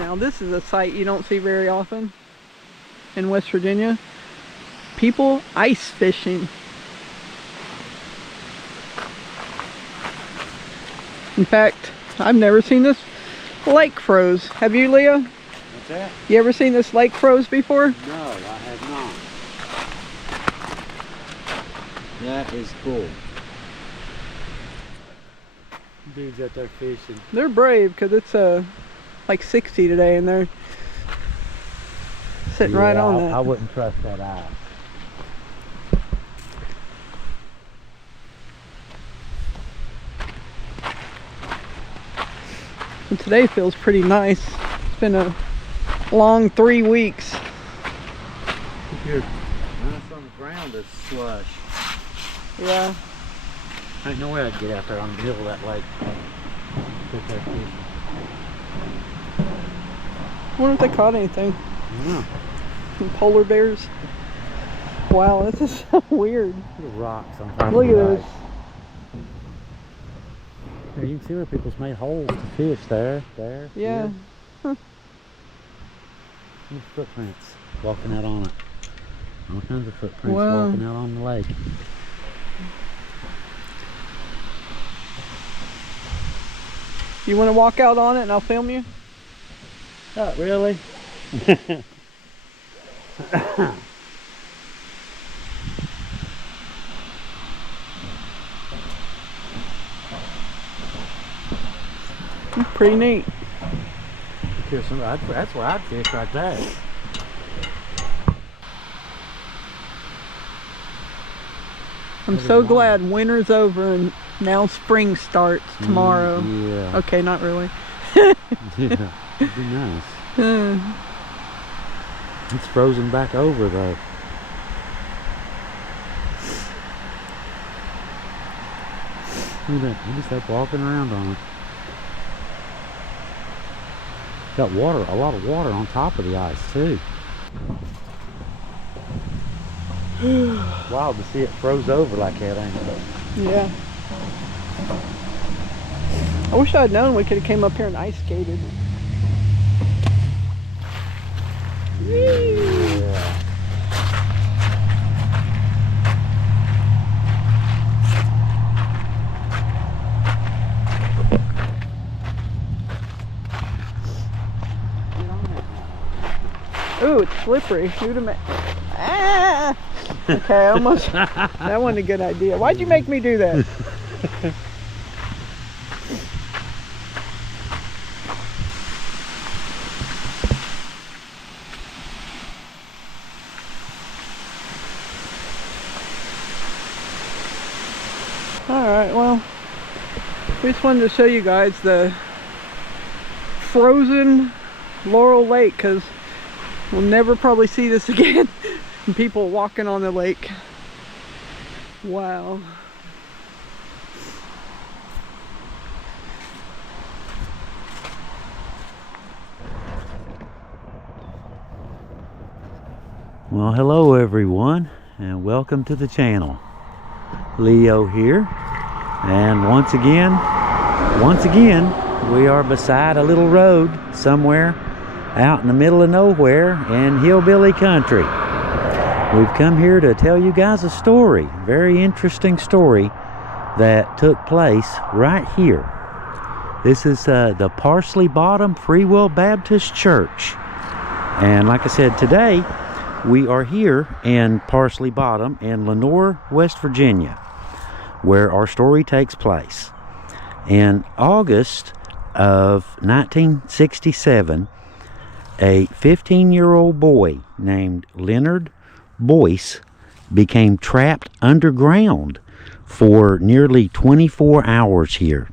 Now this is a sight you don't see very often in West Virginia. People ice fishing. In fact, I've never seen this lake froze. Have you, Leo? What's that? You ever seen this lake froze before? No, I have not. That is cool. Dudes out there fishing. They're brave because it's like 60 today and they're sitting right on that. I wouldn't trust that ice. And today feels pretty nice. It's been a long 3 weeks. Here, ice on the ground is slush. Yeah. Ain't no way I'd get out there on the middle of that lake. Sit there fishing. I wonder if they caught anything. I don't know. Some polar bears. Wow, this is so weird. Little rocks on top Look of at the this. ice. Here, you can see where people's made holes to fish. There. Yeah. Here. Huh. There's footprints walking out on it. All kinds of footprints Wow. walking out on the lake. You want to walk out on it and I'll film you? Not really. Pretty neat. That's where I'd fish right there. I'm so glad winter's over and now spring starts tomorrow. Yeah. Okay, not really. Yeah. It'd be nice. It's frozen back over though. Look at that. You just up walking around on it. Got water, a lot of water on top of the ice too. Wild to see it froze over like that, ain't it? Yeah. I wish I'd known we could have came up here and ice skated. Yeah. Ooh, it's slippery. Who'd have ah! Okay, almost. That wasn't a good idea. Why'd you make me do that? Alright, well, we just wanted to show you guys the frozen Laurel Lake because we'll never probably see this again. And people walking on the lake. Wow. Well, hello everyone, and welcome to the channel. Leo here, and once again, we are beside a little road somewhere out in the middle of nowhere in hillbilly country. We've come here to tell you guys a story, very interesting story that took place right here. This is the Parsley Bottom Free Will Baptist Church, and like I said, today we are here in Parsley Bottom in Lenore, West Virginia, where our story takes place. In August of 1967, a 15-year-old boy named Leonard Boyce became trapped underground for nearly 24 hours here.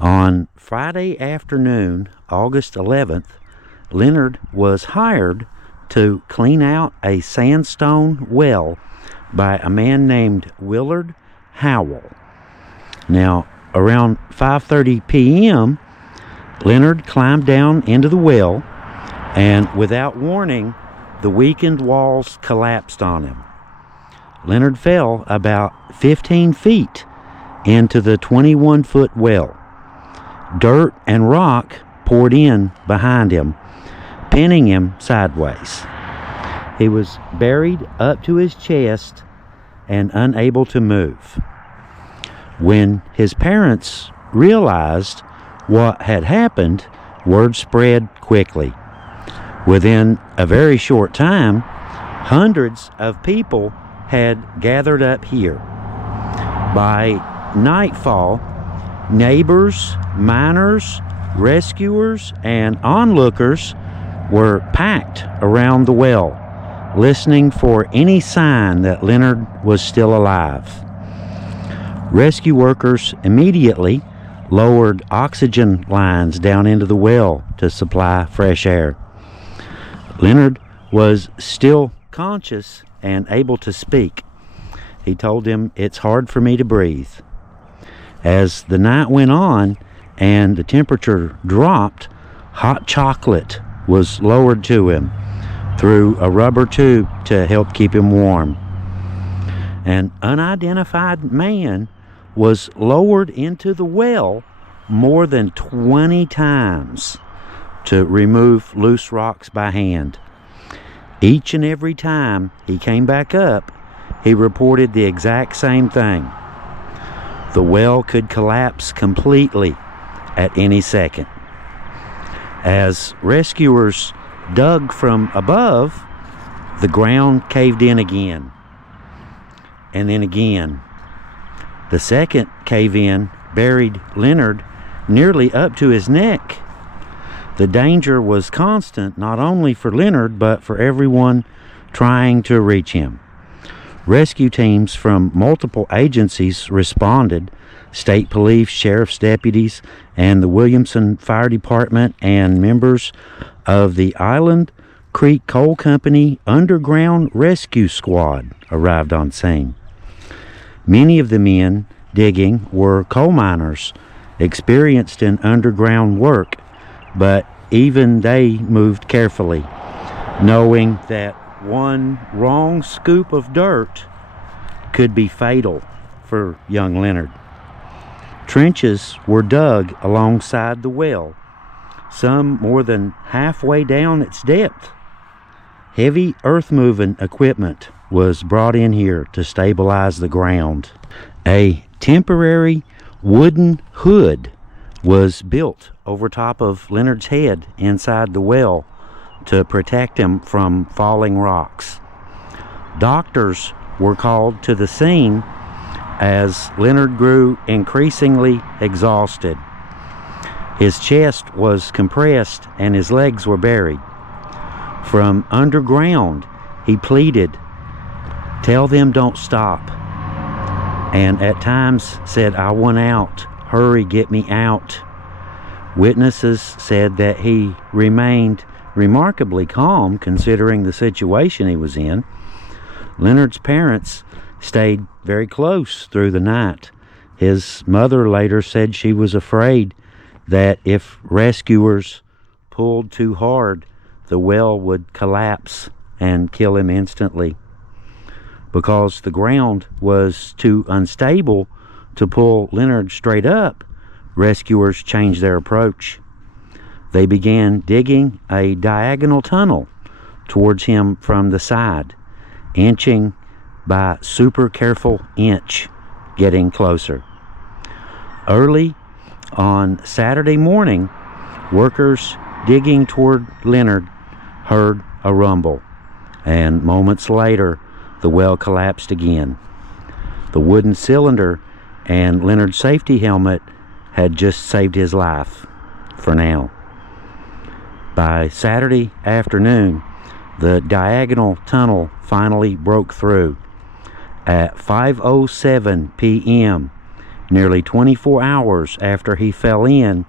On Friday afternoon, August 11th, Leonard was hired to clean out a sandstone well by a man named Willard Howell. Now, around 5:30 p.m., Leonard climbed down into the well, and without warning, the weakened walls collapsed on him. Leonard fell about 15 feet into the 21-foot well. Dirt and rock poured in behind him, pinning him sideways. He was buried up to his chest and unable to move. When his parents realized what had happened, word spread quickly. Within a very short time, hundreds of people had gathered up here. By nightfall, neighbors, miners, rescuers, and onlookers were packed around the well, listening for any sign that Leonard was still alive. Rescue workers immediately lowered oxygen lines down into the well to supply fresh air. Leonard was still conscious and able to speak. He told them, "It's hard for me to breathe." As the night went on and the temperature dropped, hot chocolate was lowered to him through a rubber tube to help keep him warm. An unidentified man was lowered into the well more than 20 times to remove loose rocks by hand. Each and every time he came back up, he reported the exact same thing. The well could collapse completely at any second. As rescuers dug from above, the ground caved in again, and then again. The second cave-in buried Leonard nearly up to his neck. The danger was constant, not only for Leonard, but for everyone trying to reach him. Rescue teams from multiple agencies responded: state police, sheriff's deputies, and the Williamson Fire Department, and members of the Island Creek Coal Company Underground Rescue Squad arrived on scene. Many of the men digging were coal miners, experienced in underground work, but even they moved carefully, knowing that one wrong scoop of dirt could be fatal for young Leonard. Trenches were dug alongside the well, some more than halfway down its depth. Heavy earth-moving equipment was brought in here to stabilize the ground. A temporary wooden hood was built over top of Leonard's head inside the well to protect him from falling rocks. Doctors were called to the scene as Leonard grew increasingly exhausted. His chest was compressed and his legs were buried. From underground, he pleaded, "Tell them don't stop," and at times said, "I want out. Hurry, get me out." Witnesses said that he remained remarkably calm considering the situation he was in. Leonard's parents stayed very close through the night. His mother later said she was afraid that if rescuers pulled too hard, the well would collapse and kill him instantly. Because the ground was too unstable to pull Leonard straight up, rescuers changed their approach. They began digging a diagonal tunnel towards him from the side, inching by super careful inch, getting closer. Early on Saturday morning, workers digging toward Leonard heard a rumble, and moments later, the well collapsed again. The wooden cylinder and Leonard's safety helmet had just saved his life, for now. By Saturday afternoon, the diagonal tunnel finally broke through. At 5:07 p.m., nearly 24 hours after he fell in,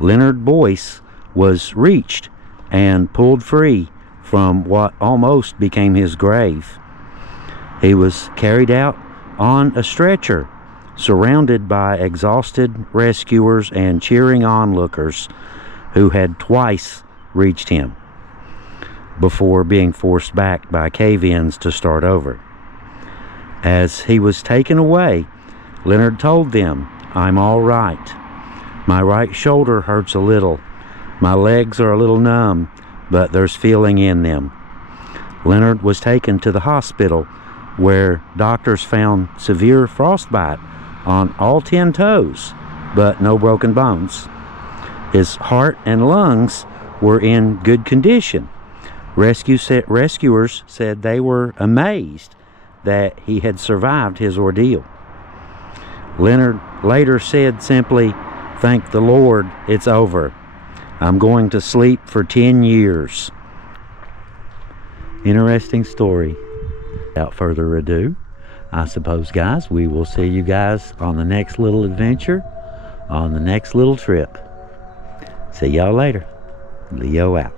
Leonard Boyce was reached and pulled free from what almost became his grave. He was carried out on a stretcher, surrounded by exhausted rescuers and cheering onlookers who had twice reached him before being forced back by cave-ins to start over. As he was taken away, Leonard told them, "I'm all right. My right shoulder hurts a little, My legs are a little numb, but there's feeling in them. Leonard was taken to the hospital where doctors found severe frostbite on all 10 toes, but no broken bones. His heart and lungs were in good condition. Rescuers said they were amazed that he had survived his ordeal. Leonard later said simply, "Thank the Lord, it's over. I'm going to sleep for 10 years." Interesting story. Without further ado, I suppose, guys, we will see you guys on the next little adventure, on the next little trip. See y'all later. Leo out.